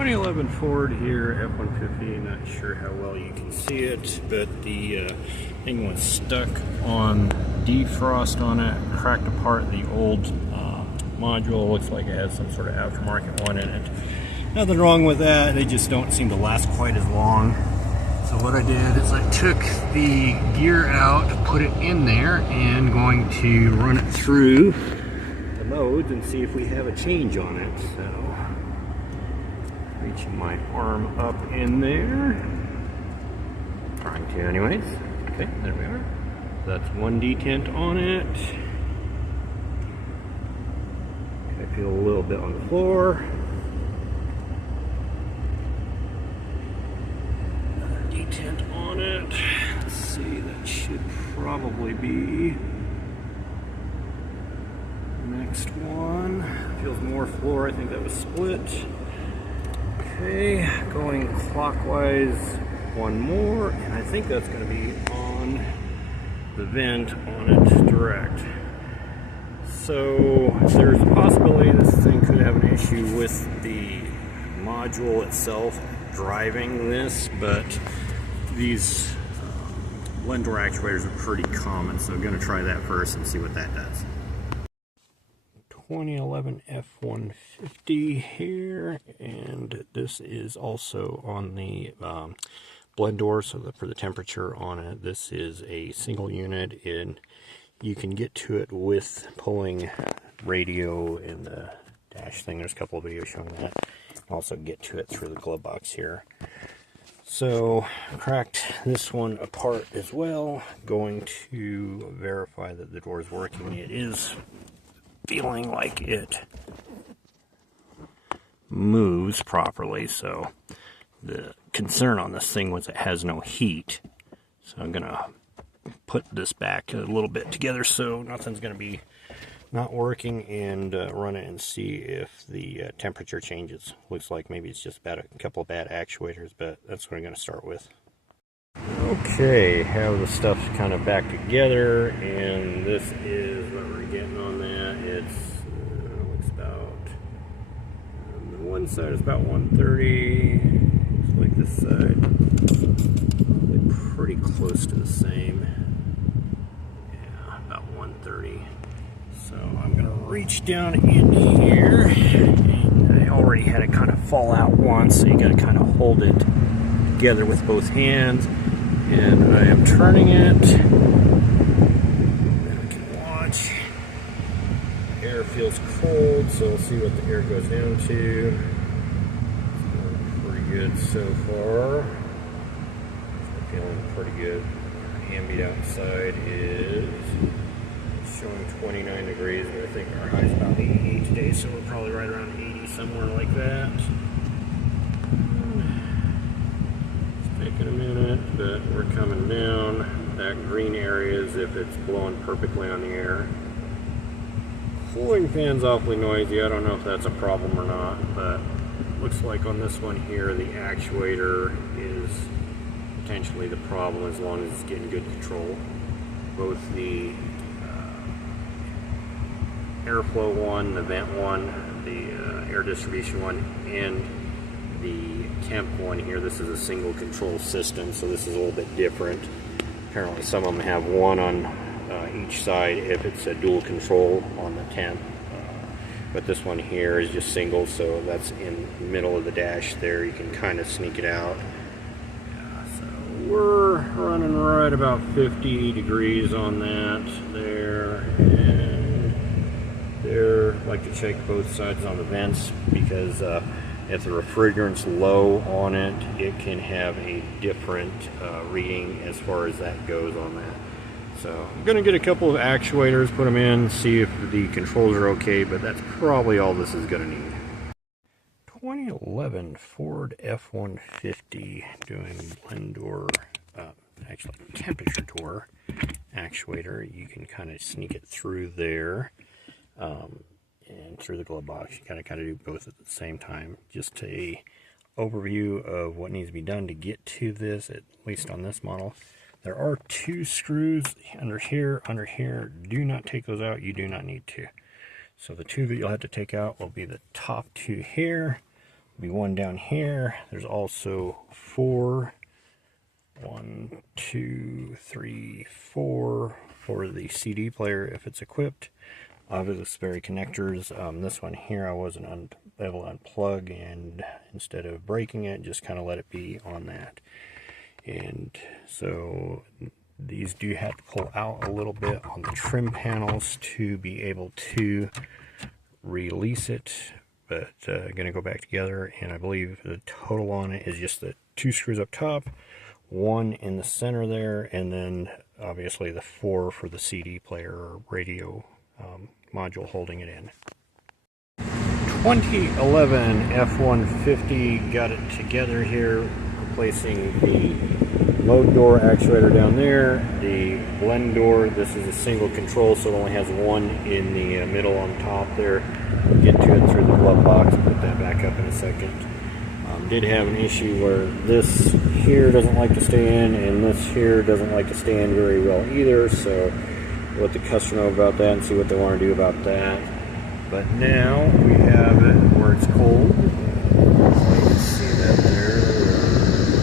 2011 Ford here, F150. Not sure how well you can see it, but the thing was stuck on defrost on it, cracked apart the old module. Looks like it has some sort of aftermarket one in it. Nothing wrong with that, they just don't seem to last quite as long. So what I did is I took the gear out, put it in there, and going to run it through the modes and see if we have a change on it. So reaching my arm up in there. Trying to anyways. Okay, there we are. That's one detent on it. I feel a little bit on the floor. Another detent on it. Let's see, that should probably be the next one. Feels more floor, I think that was split. Okay, going clockwise one more, and I think that's going to be on the vent on it direct. So there's a possibility this thing could have an issue with the module itself driving this, but these blend door actuators are pretty common, so I'm going to try that first and see what that does. 2011 F150 here, and this is also on the blend door, so for the temperature on it. This is a single unit, and you can get to it with pulling radio in the dash thing. There's a couple of videos showing that. Also get to it through the glove box here. So cracked this one apart as well. Going to verify that the door is working. It is feeling like it moves properly, so the concern on this thing was it has no heat. So I'm gonna put this back a little bit together so nothing's gonna be not working, and run it and see if the temperature changes. Looks like maybe it's just about a couple of bad actuators, but that's what I'm gonna start with. Okay, have the stuff kind of back together, and this is what we're getting on that. It's looks about the one side is about 130. Looks like this side probably pretty close to the same. Yeah, about 130. So I'm gonna reach down in here, and I already had it kind of fall out once, so you gotta kind of hold it together with both hands, and I am turning it. Then we can watch. The air feels cold, so we'll see what the air goes down to. It's pretty good so far. It's feeling pretty good. Ambient outside is showing 29 degrees, but I think our high is about 88 today, so we're probably right around 80, somewhere like that. Taking a minute, but we're coming down. That green area is if it's blowing perfectly on the air. Cooling fan's awfully noisy. I don't know if that's a problem or not, but looks like on this one here, the actuator is potentially the problem, as long as it's getting good control. Both the airflow one, the vent one, the air distribution one, and the temp one here. This is a single control system, so this is a little bit different. Apparently some of them have one on each side if it's a dual control on the temp, but this one here is just single, so that's in the middle of the dash there. You can kind of sneak it out. So we're running right about 50 degrees on that there, and there. Like to check both sides on the vents, because if the refrigerant's low on it, it can have a different reading as far as that goes on that. So I'm going to get a couple of actuators, put them in, see if the controls are okay, but that's probably all this is going to need. 2011 Ford F150 doing blend door, actually temperature door actuator. You can kind of sneak it through there. And through the glove box. You kind of do both at the same time. Just a overview of what needs to be done to get to this, at least on this model. There are two screws under here. Do not take those out. You do not need to. So the two that you'll have to take out will be the top two here, be one down here. There's also 4, 1, 2, 3, 4 for the CD player if it's equipped. Obviously spare connectors. This one here I wasn't able to unplug, and instead of breaking it, just kind of let it be on that. And so these do have to pull out a little bit on the trim panels to be able to release it, but gonna go back together, and I believe the total on it is just the 2 screws up top, 1 in the center there, and then obviously the 4 for the CD player or radio module holding it in. 2011 F150, got it together here, replacing the load door actuator down there, the blend door. This is a single control, so it only has 1 in the middle on top there. Get to it through the glove box, put that back up in a second. Did have an issue where this here doesn't like to stay in, and this here doesn't like to stay in very well either, so we'll let the customer know about that and see what they want to do about that. But now we have it where it's cold. So you can see that there.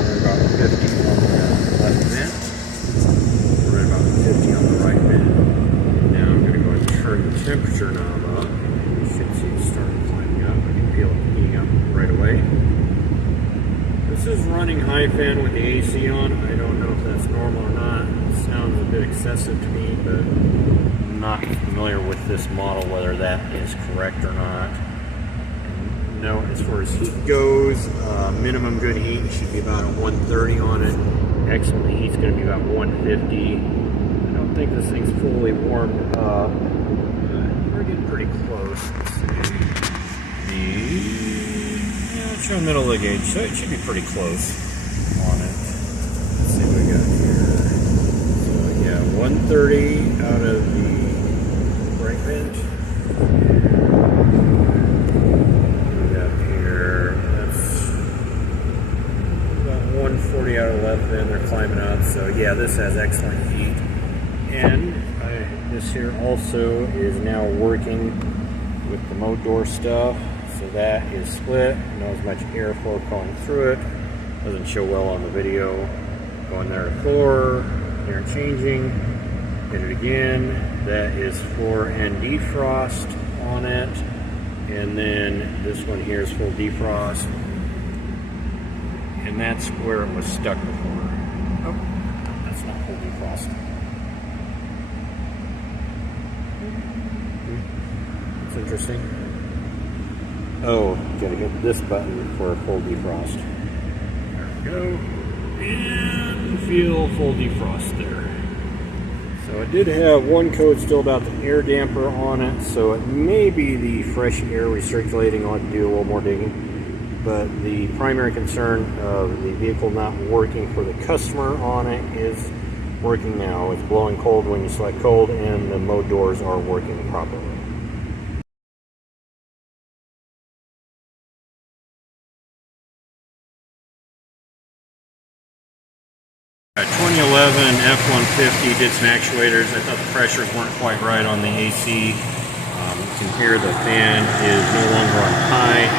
We're about 50 on the left vent. We're at about 50 on the right vent. Now I'm going to go ahead and turn the temperature knob up. You should see it start climbing up. I can feel it heating up right away. This is running high fan with the AC on. I don't know if that's normal or not. It sounds a bit excessive to me, but I'm not familiar with this model, whether that is correct or not. No, as far as heat goes, minimum good heat should be about a 130 on it. Excellent heat's going to be about 150. I don't think this thing's fully warmed up. We're getting pretty close. Let's see. It's in the middle of the gauge, so it should be pretty close on it. Let's see what we got here. So yeah, 130 out of the right vent. We got here, that's about 140 out of the left vent. They're climbing up, so yeah, this has excellent heat. And this here also is now working with the mode door stuff. So that is split, not as much airflow going through it. Doesn't show well on the video. Going there to floor, air changing, hit it again. That is floor and defrost on it. And then this one here is full defrost. And that's where it was stuck before. Oh, that's not full defrost. That's interesting. Oh, gotta hit this button for a full defrost. There we go. And feel full defrost there. So I did have one code still about the air damper on it, so it may be the fresh air recirculating. I'll have to do a little more digging. But the primary concern of the vehicle not working for the customer on it is working now. It's blowing cold when you select cold, and the mode doors are working properly. 2011 F150 did some actuators. I thought the pressures weren't quite right on the AC. You can hear the fan is no longer on high.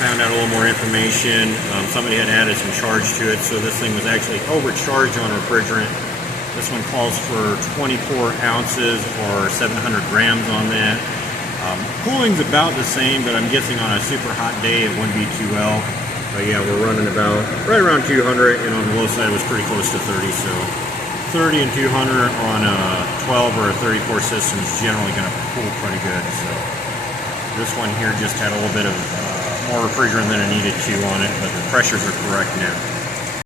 Found out a little more information. Somebody had added some charge to it, so this thing was actually overcharged on refrigerant. This one calls for 24 ounces or 700 grams on that. Cooling's about the same, but I'm guessing on a super hot day it wouldn't be too well. But yeah, we're running about right around 200, and on the low side it was pretty close to 30. So 30 and 200 on a 12 or a 34 system is generally going to cool pretty good. So this one here just had a little bit of more refrigerant than it needed to on it, but the pressures are correct now.